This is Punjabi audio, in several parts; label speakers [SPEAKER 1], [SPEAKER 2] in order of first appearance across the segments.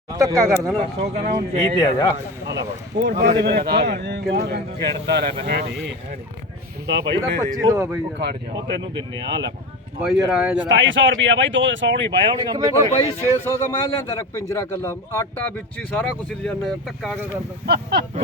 [SPEAKER 1] ਧੱਕਾ ਕਰਦਾ ਨਾ
[SPEAKER 2] 100 ਕਹਿੰਦਾ ਹੁਣ
[SPEAKER 3] 20 ਤੇ ਆ ਜਾ
[SPEAKER 2] ਹੋਰ ਬਾਅਦ ਵਿੱਚ
[SPEAKER 3] ਖੇਡਦਾ ਰਹਿ ਹੈ ਨਹੀਂ ਹੁੰਦਾ ਬਾਈ
[SPEAKER 1] 2500 ਆ ਬਾਈ
[SPEAKER 3] ਖੜ ਜਾ ਉਹ ਤੈਨੂੰ ਦਿੰਨੇ ਆ ਲੈ
[SPEAKER 1] ਬਾਈ ਯਾਰ ਆਇਆ ਜਰਾ
[SPEAKER 3] 2700 ਰੁਪਿਆ ਬਾਈ 200 ਨਹੀਂ ਪਾਇਆ ਉਹਨੇ ਕੰਮ
[SPEAKER 1] ਉਹ ਬਾਈ 600 ਦਾ ਮੈਂ ਲਿਆਂਦਾ ਰ ਪਿੰਜਰਾ ਕੱਲਾ ਆਟਾ ਵਿੱਚ ਹੀ ਸਾਰਾ ਕੁਝ ਲੈ ਜਾਂਦਾ ਯਾਰ ਧੱਕਾ ਕਾ ਕਰਦਾ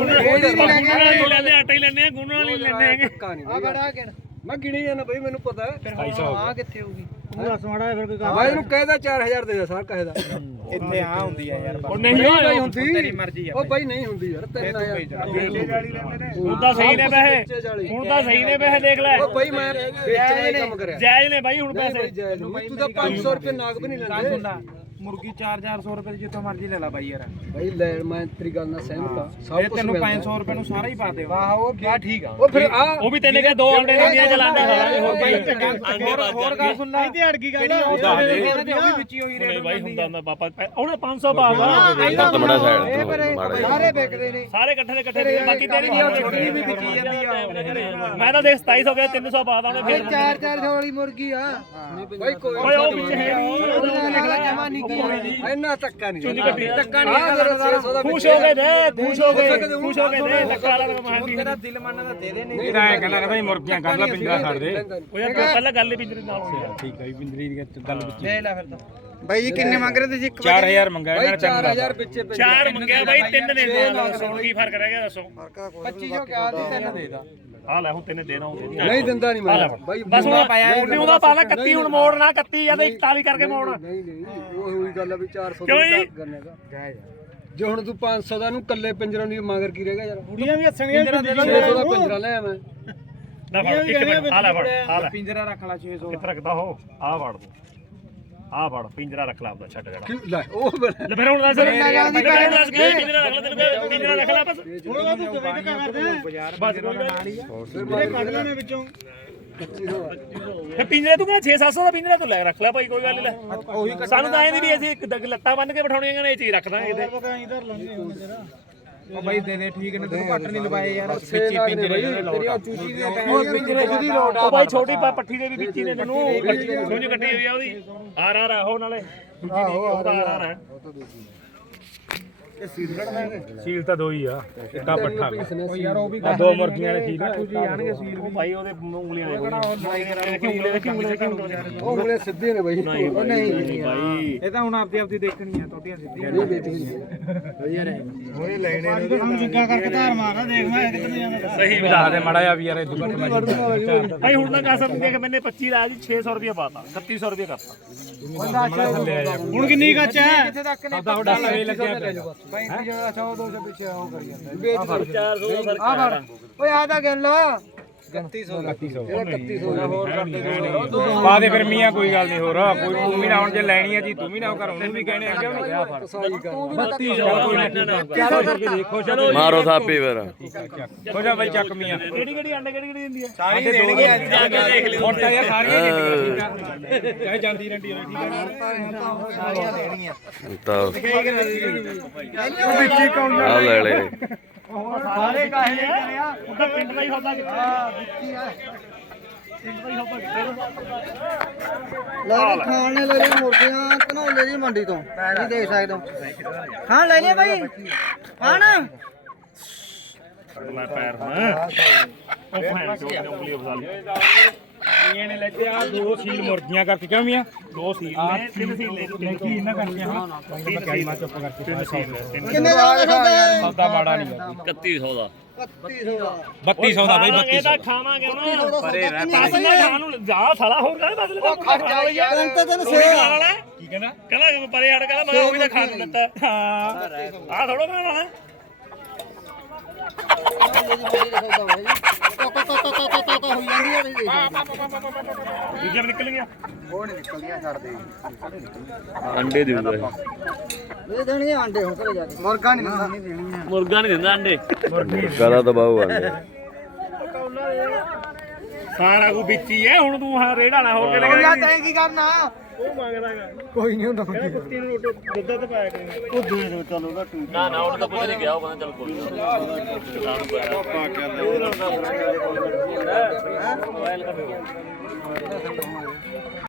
[SPEAKER 3] ਲੈਂਦੇ ਆਟਾ ਹੀ ਲੈਂਦੇ ਆ ਗੁਣ ਵਾਲੀ ਲੈਂਦੇ ਹੈਗੇ
[SPEAKER 1] ਧੱਕਾ ਨਹੀਂ ਆ ਬੜਾ ਮੈਂ ਗਿਣੀ ਜਾਂਦਾ ਬਾਈ ਮੈਨੂੰ ਪਤਾ ਹੈ
[SPEAKER 3] 250
[SPEAKER 2] ਆ ਕਿੱਥੇ ਹੋਊਗੀ ਤੂੰ ਦੱਸ ਮਾੜਾ ਫਿਰ ਕੋਈ ਕੰਮ
[SPEAKER 1] ਬਾਈ ਨੂੰ ਕਹਿਦਾ 4000 ਦੇ ਦੇ ਸਾਰ ਕਹੇਦਾ
[SPEAKER 2] ਇੱਥੇ ਆ ਹੁੰਦੀ ਆ ਯਾਰ
[SPEAKER 3] ਉਹ ਨਹੀਂ
[SPEAKER 1] ਬਾਈ ਹੁੰਦੀ
[SPEAKER 2] ਤੇਰੀ ਮਰਜ਼ੀ ਆ
[SPEAKER 1] ਉਹ ਬਾਈ ਨਹੀਂ ਹੁੰਦੀ ਯਾਰ 3000
[SPEAKER 3] ਹੁਣ ਤਾਂ ਸਹੀ ਨੇ ਪੈਸੇ ਹੁਣ ਤਾਂ ਸਹੀ ਨੇ ਪੈਸੇ ਦੇਖ ਲੈ
[SPEAKER 1] ਉਹ ਬਾਈ ਮੈਂ ਵੇਚਣ ਦਾ ਕੰਮ ਕਰਿਆ
[SPEAKER 3] ਜਾਇਜ਼ ਨੇ ਬਾਈ ਹੁਣ ਪੈਸੇ
[SPEAKER 1] ਤੂੰ ਤਾਂ 500 ਰੁਪਏ ਨਾਗ ਵੀ ਨਹੀਂ ਲੈਂਦੇ
[SPEAKER 2] ਮੁਰਗੀ 400 ਰੁਪਏ ਦੀ ਜਿੱਥੋਂ ਮਰਜ਼ੀ ਲੈ ਲੈ ਬਾਈ ਯਾਰ
[SPEAKER 1] ਬਾਈ ਲੈ ਮੈਂ ਤੇਰੀ ਗੱਲ ਨਾਲ ਸਹਿਮਤ ਆ ਸਭ
[SPEAKER 2] ਇਹ
[SPEAKER 1] ਕੁਝ
[SPEAKER 2] ਤੈਨੂੰ 500 ਰੁਪਏ ਨੂੰ ਸਾਰਾ ਹੀ ਪਾ ਦੇ ਵਾਹ ਉਹ ਠੀਕ ਆ
[SPEAKER 1] ਉਹ ਫਿਰ ਆ
[SPEAKER 3] ਉਹ ਵੀ ਤੈਨੇ ਕਿਹਾ ਦੋ ਅੰਡੇ ਦੀਆਂ ਚਲਾਉਂਦਾ
[SPEAKER 2] ਹੋਰ ਬਾਈ ਹੋਰ ਗੱਲ ਸੁਣਨਾ ਇੱਥੇ ਅੜ ਗਈ ਗੱਲ ਉਹ ਵੀ ਵਿੱਚ ਹੀ ਹੋਈ
[SPEAKER 3] ਨਹੀਂ ਬਾਈ ਹੁੰਦਾ ਹੁੰਦਾ ਪਾਪਾ ਉਹਨੇ 500 ਪਾਦਾ
[SPEAKER 4] ਬੜਾ ਸਾਈਡ ਮਾੜਾ
[SPEAKER 2] ਸਾਰੇ ਵਿਕਦੇ ਨੇ
[SPEAKER 3] ਸਾਰੇ ਇਕੱਠੇ ਦੇ ਬਾਕੀ ਤੇਰੀ ਨਹੀਂ
[SPEAKER 2] ਬੱਕਰੀ ਵੀ ਵਿਕੀ ਜਾਂਦੀ ਆ
[SPEAKER 3] ਮੈਂ ਤਾਂ ਦੇਖ 2700 ਗਿਆ 300 ਪਾਦਾ ਉਹਨੇ ਫਿਰ
[SPEAKER 2] 400 ਵਾਲੀ ਮੁਰਗੀ ਆ
[SPEAKER 1] ਬਾਈ ਕੋਈ
[SPEAKER 3] ਓਏ ਉਹ ਵਿੱਚ ਹੈ ਨਹੀਂ
[SPEAKER 2] ਲਿਖ ਲੈ ਜਮਾ ਨਹੀਂ ਕੀ
[SPEAKER 1] ਇੰਨਾ ਧੱਕਾ ਨਹੀਂ
[SPEAKER 3] ਚੁੰਨੀ ਕੱਟੀ
[SPEAKER 2] ਧੱਕਾ ਨਹੀਂ ਕਰਦਾ
[SPEAKER 3] ਖੁਸ਼ ਹੋ ਗਏ ਦੇ ਖੁਸ਼ ਹੋ ਗਏ ਧੱਕਾ ਵਾਲਾ ਮੈਂ
[SPEAKER 2] ਤੇਰਾ ਦਿਲ ਮੰਨਦਾ ਦੇ ਦੇ ਨਹੀਂ
[SPEAKER 3] ਇਹਦਾ ਐ ਕਹਿੰਦਾ ਮੁਰਗੀਆਂ ਕਰ ਲੈ ਪਿੰਜਰਾ ਛੱਡ ਦੇ ਉਹ ਯਾਰ ਪਹਿਲਾਂ ਗੱਲ ਹੀ ਪਿੰਜਰੇ ਨਾਲ ਹੋਣੀ
[SPEAKER 4] ਠੀਕ ਹੈ ਪਿੰਦਰੀ ਦੀ ਗੱਲ ਵਿੱਚ
[SPEAKER 2] ਦੇ ਲੈ ਫਿਰ ਤਾਂ ਬਾਈ ਜੀ ਕਿੰਨੇ ਮੰਗ ਰਹੇ ਤੁਸੀਂ ਇੱਕ
[SPEAKER 3] 4000 ਮੰਗਿਆ
[SPEAKER 1] ਬਾਈ 4000 ਵਿੱਚੇ ਪੈ
[SPEAKER 3] ਚਾਰ ਮੰਗਿਆ ਬਾਈ ਤਿੰਨ ਨੇ ਦੱਸੋ ਕੀ ਫਰਕ ਰਹਿ ਗਿਆ ਦੱਸੋ
[SPEAKER 2] 2500 ਕਿਹਾ ਦੀ ਤਿੰਨ ਦੇ ਦਾ
[SPEAKER 3] ਆ ਲੈ ਹੁਣ ਤੈਨੂੰ ਦੇਣਾ
[SPEAKER 1] ਨਹੀਂ ਦਿੰਦਾ ਨਹੀਂ ਮੈਂ ਬਾਈ
[SPEAKER 3] ਬਸ ਹੁਣ ਮੁੰਡੇ ਉਹਦਾ ਪਾ ਲੈ 31 ਹੁਣ ਮੋੜ ਨਾ 31 ਜਾਂ 41 ਕਰਕੇ ਮੋੜ
[SPEAKER 1] ਨਹੀਂ ਨਹੀਂ ਉਹ ਹੋਈ ਗੱਲ ਆ ਵੀ 400
[SPEAKER 3] ਕਿਉਂ
[SPEAKER 1] ਦਾ
[SPEAKER 3] ਜੀ?
[SPEAKER 1] ਕਰਨੇ ਦਾ ਜੇ ਹੁਣ ਤੂੰ 500 ਦਾ ਨੂੰ ਕੱਲੇ ਪਿੰਜਰਾਂ ਦੀ ਮਗਰ ਕੀ ਰਹੇਗਾ ਯਾਰ
[SPEAKER 2] ਕੁੜੀਆਂ ਵੀ ਹੱਸਣਗੀਆਂ
[SPEAKER 1] 600 ਦਾ ਪਿੰਜਰਾ ਲੈ ਮੈਂ
[SPEAKER 3] ਨਾ ਫੜ ਇੱਕ ਮਿੰਟ ਆ ਲੈ ਫੜ ਆ ਲੈ
[SPEAKER 2] ਪਿੰਜਰਾ ਰੱਖ ਲਾ 600
[SPEAKER 3] ਕਿੱਥੇ ਰੱਖਦਾ ਹੋ ਆ ਫੜ ਤੂੰ ਆ ਫੜ ਪਿੰਜਰਾ ਰੱਖ ਲੈ ਆਪਦਾ ਛੱਡ ਜਿਹੜਾ
[SPEAKER 1] ਕਿਉਂ ਲੈ ਉਹ
[SPEAKER 3] ਲੈ ਫਿਰ ਹੁਣ ਦੱਸ ਪਿੰਜਰਾ ਰੱਖ ਲੈ ਤੈਨੂੰ ਪਿੰਜਰਾ ਰੱਖ ਲੈ ਬਸ
[SPEAKER 2] ਹੁਣ ਤੂੰ ਦਵੇ ਟਕਾ ਕਰਦੇ
[SPEAKER 3] ਬਸ ਕੋਈ ਗੱਲ ਨੀ।
[SPEAKER 2] ਇਹਦੇ ਕੱਢ ਲੈਣੇ ਵਿੱਚੋਂ
[SPEAKER 3] ਫਿਰ ਪਿੰਜਰੇ ਤੂੰ ਕਹਿੰਦਾ 6-700 ਦਾ ਪਿੰਜਰਾ ਤੂੰ ਲੈ ਰੱਖ ਲੈ ਭਾਈ ਕੋਈ ਗੱਲ ਨੀ ਲੈ
[SPEAKER 2] ਉਹੀ
[SPEAKER 3] ਸਾਨੂੰ ਤਾਂ ਐ ਨਹੀਂ ਵੀ ਅਸੀਂ ਇੱਕ ਲੱਤਾਂ ਬੰਨ ਕੇ ਬਿਠਾਉਣੀਆਂ ਨੇ ਇਹ ਚੀਜ਼ ਰੱਖ ਦਾਂਗੇ ਇਹਦੇ
[SPEAKER 2] ਪਤਾ ਇਧਰ ਲੰਘੇ ਹੁਣ ਤੇਰਾ ਉਹ ਬਾਈ ਦੇ ਦੇ ਠੀਕ ਨੇ ਤੈਨੂੰ ਘੱਟ ਨਹੀਂ ਲਵਾਏ ਯਾਰ ਵਿੱਚੇ ਪਿੰਜਰੇ ਤੇਰੀ ਆ ਚੂਚੀ ਦੀ ਉਹ ਪਿੰਜਰੇ ਦੀ ਲੋਟ
[SPEAKER 3] ਉਹ ਭਾਈ ਛੋਟੀ ਪੱਠੀ ਦੇ ਵੀ ਵਿੱਚ ਹੀ ਨੇ ਤੈਨੂੰ ਸੁੰਝ ਕੱਟੀ ਹੋਈ ਆ ਉਹਦੀ ਆਰ ਉਹ ਨਾਲੇ ਉਹਦਾ ਆਰ ਹੈ ਸੀਲ ਤਾਂ ਦੋ ਹੀ ਆ ਇੱਕਾ ਪੱਠਾ
[SPEAKER 2] ਉਹ ਯਾਰ ਉਹ ਵੀ
[SPEAKER 3] ਦੋ ਮੁਰਗੀਆਂ ਨੇ ਠੀਕ ਆ
[SPEAKER 2] ਜਾਣਗੇ ਸੀਲ
[SPEAKER 3] ਉਹ ਭਾਈ ਉਹਦੇ ਉਂਗਲੀਆਂ ਦੇ
[SPEAKER 1] ਉਹ ਬੜੇ ਸਿੱਧੇ ਨੇ ਬਾਈ
[SPEAKER 2] ਉਹ ਨਹੀਂ
[SPEAKER 3] ਭਾਈ
[SPEAKER 2] ਇਹ ਤਾਂ ਹੁਣ ਆਪਦੀ ਦੇਖਣੀ ਆ ਟੋਟੀਆਂ ਸਿੱਧੀਆਂ
[SPEAKER 1] ਉਹਨੇ ਲੈਣੇ ਨੇ
[SPEAKER 2] ਹੁਣ ਜਿੱਗਾ ਕਰਕੇ ਧਾਰ ਮਾਰਨਾ ਦੇਖ ਮੈਂ ਕਿੱਥੇ ਜਾਂਦਾ
[SPEAKER 3] ਸਹੀ ਵੀ ਦੱਸ ਦੇ ਮਾੜਾ ਜਿਹਾ ਵੀ ਯਾਰ ਇਹ ਦੁੱਧ ਭਾਈ ਹੁਣ ਤਾਂ ਕਸਮ ਦੇਖ ਮੈਨੇ 25 ਦਾ ਜੀ 600 ਰੁਪਏ ਪਾਤਾ 3100 ਰੁਪਏ ਕਰਤਾ
[SPEAKER 2] ਹੁਣ ਕਿੰਨੀ ਕੱਚ ਹੈ ਕਿੱਥੇ ਤੱਕ ਨੇ
[SPEAKER 3] ਤੁਹਾਡਾ ਸਹੀ ਲੱਗਿਆ
[SPEAKER 2] 35 ਜਿਹੜਾ 100 200 ਪਿੱਛੇ ਉਹ ਕਰੀ ਜਾਂਦਾ
[SPEAKER 3] 400 ਦਾ ਫਰਕ
[SPEAKER 2] ਆ ਫੜ ਓਏ ਆ ਤਾਂ ਗੱਲ
[SPEAKER 1] 3100 ਹੋਰ ਕਰਦੇ
[SPEAKER 3] ਪਾ ਦੇ ਫਿਰ ਮੀਆਂ ਕੋਈ ਗੱਲ ਨਹੀਂ ਹੋਰ ਕੋਈ ਤੂੰ ਵੀ ਨਾ ਹੁਣ ਜੇ ਲੈਣੀ ਹੈ ਜੀ ਤੂੰ ਵੀ ਨਾ ਕਰ ਉਹਨੂੰ ਵੀ ਕਹਿਣੇ ਆ ਕਿਉਂ ਨਹੀਂ ਕਿਹਾ ਫੜ
[SPEAKER 1] ਸਾਈ ਕਰ
[SPEAKER 3] 32 ਦੇਖੋ ਚਲੋ
[SPEAKER 4] ਮਾਰੋ ਥਾਪੀ ਫਿਰ
[SPEAKER 3] ਹੋ ਜਾ ਬਾਈ ਚੱਕ ਮੀਆਂ ਕਿਹੜੀ ਅੰਡੇ ਕਿਹੜੀ ਦਿੰਦੀ ਆ
[SPEAKER 2] ਸਾਰੀ ਦੇਣਗੇ ਅੱਜ
[SPEAKER 3] ਜਾ ਕੇ ਦੇਖ ਲਿਓ ਹੁਣ ਤਾਂ ਯਾਰ ਸਾਰੀਆਂ ਜਿੰਦੀਆਂ ਠੀਕ ਆ ਚਾਹੇ ਜਾਂਦੀ ਰੰਡੀ ਹੋਵੇ ਠੀਕ ਆ
[SPEAKER 2] ਸਾਰੀਆਂ ਦੇਣਗੀਆਂ
[SPEAKER 4] ਤਾਂ
[SPEAKER 2] ਵਿੱਚੀ ਕੌਣ
[SPEAKER 4] ਆ ਲੈ ਲੈ
[SPEAKER 2] ਸਾਰੇ ਕਾਹੇ ਕਰਿਆ
[SPEAKER 3] ਉਹਦਾ ਪਿੰਡ ਦਾ ਹੀ ਹੁੰਦਾ ਕਿੱਥੇ
[SPEAKER 2] ਵਿੱਚੀ ਆ
[SPEAKER 3] ਪਿੰਡ ਦਾ ਹੀ ਹੁੰਦਾ ਕਿੱਥੇ
[SPEAKER 2] ਲੈ ਖਾਣ ਨੇ ਲੈ ਲਈ ਮੁਰਗੀਆਂ ਧਨੌਲੇ ਦੀ ਮੰਡੀ ਤੋਂ ਨਹੀਂ ਦੇਖ ਸਕਦੇ ਹੋ ਹਾਂ ਲੈ ਲਿਆ ਬਾਈ ਹਾਂ ਨਾ
[SPEAKER 3] ਮੈਂ ਪੈਰ ਹਾਂ ਉਹ ਫੈਨ ਚੋਂ ਉਂਗਲੀ ਫਸਾ ਲਈ ਇਹਨੇ ਲੈ ਕੇ ਆ ਦੋ ਸੀਲ ਮੁਰਗੀਆਂ ਕਰਕੇ ਕਿਉਂ ਮੀਆਂ ਦੋ ਸੀਲ ਨੇ ਤਿੰਨ ਸੀਲ ਨੇ ਕੀ ਇਹਨਾਂ ਕਰਕੇ ਹਾਂ ਕਿਆ ਮਾ ਚੁੱਪ ਕਰਕੇ ਤਿੰਨ ਸੀਲ ਨੇ
[SPEAKER 2] ਕਿੰਨੇ ਦਾ ਖਾਂਦੇ
[SPEAKER 3] ਸੌਦਾ ਮਾੜਾ ਨਹੀਂ
[SPEAKER 4] 3100 ਦਾ
[SPEAKER 2] 3200
[SPEAKER 3] 3200
[SPEAKER 2] ਦਾ
[SPEAKER 3] ਦਾ ਬਾਈ 3200 ਇਹਦਾ ਖਾਵਾਂਗੇ ਨਾ ਪਰੇ ਰਹਿ ਖਾਣ ਨੂੰ ਜਾ ਸਾਲਾ ਹੋਰ ਕਾਹਦੇ ਬਦਲੇ ਉਹ ਖਰਚਾ ਹੋਈ ਆ
[SPEAKER 2] ਤੈਨੂੰ
[SPEAKER 3] ਕੀ ਕਹਿੰਦਾ ਪਰੇ ਹਟ ਕਹਿੰਦਾ ਮੈਂ ਉਹ ਵੀ ਤਾਂ ਖਾ ਨੂੰ ਦਿੱਤਾ ਹਾਂ ਆ ਥੋੜਾ ਖਾਣਾ ਹੈ
[SPEAKER 2] ਹੋਈ ਜਾਂਦੀ ਹੈ
[SPEAKER 3] ਦੂਜੇ ਨਿਕਲ ਗਿਆ
[SPEAKER 2] ਉਹ ਨਹੀਂ ਨਿਕਲਦੀਆਂ ਛੱਡ ਦੇ
[SPEAKER 4] ਅੰਡੇ ਦਿੰਦਾ
[SPEAKER 2] ਇਹ ਦੇਣਗੇ ਆਂਡੇ ਹੁਣ ਘਰੇ ਜਾ ਕੇ ਮੁਰਗਾ ਨਹੀਂ ਦਿੰਦਾ
[SPEAKER 3] ਮੁਰਗਾ ਨਹੀਂ ਦਿੰਦਾ ਅੰਡੇ
[SPEAKER 4] ਕਰਾ ਦਬਾਉ ਆਂਡੇ
[SPEAKER 3] ਸਾਰਾ ਕੁ ਵਿੱਚ ਹੀ ਹੈ ਹੁਣ ਤੂੰ ਹਾਂ ਰੇੜਾ ਨਾ ਹੋ ਕੇ
[SPEAKER 2] ਯਾ ਤੈਂ ਕੀ ਕਰਨਾ
[SPEAKER 3] ਉਹ ਮੰਗਦਾ
[SPEAKER 2] ਕੋਈ ਨਹੀਂ ਹੁੰਦਾ
[SPEAKER 3] ਕੁੱਤੀ ਨੂੰ ਰੋਟੀ ਦੁੱਧ ਤੇ ਪਾਇਆ ਕਰ
[SPEAKER 2] ਉਹ ਦੇ ਦੋ ਚਲੋ ਉਹਦਾ ਟੂ
[SPEAKER 3] ਨਾ ਨਾ ਉਹਨੂੰ ਤਾਂ ਕੁਝ ਨਹੀਂ ਗਿਆ ਉਹ ਕਹਿੰਦਾ ਚੱਲ ਕੋਈ ਨਾ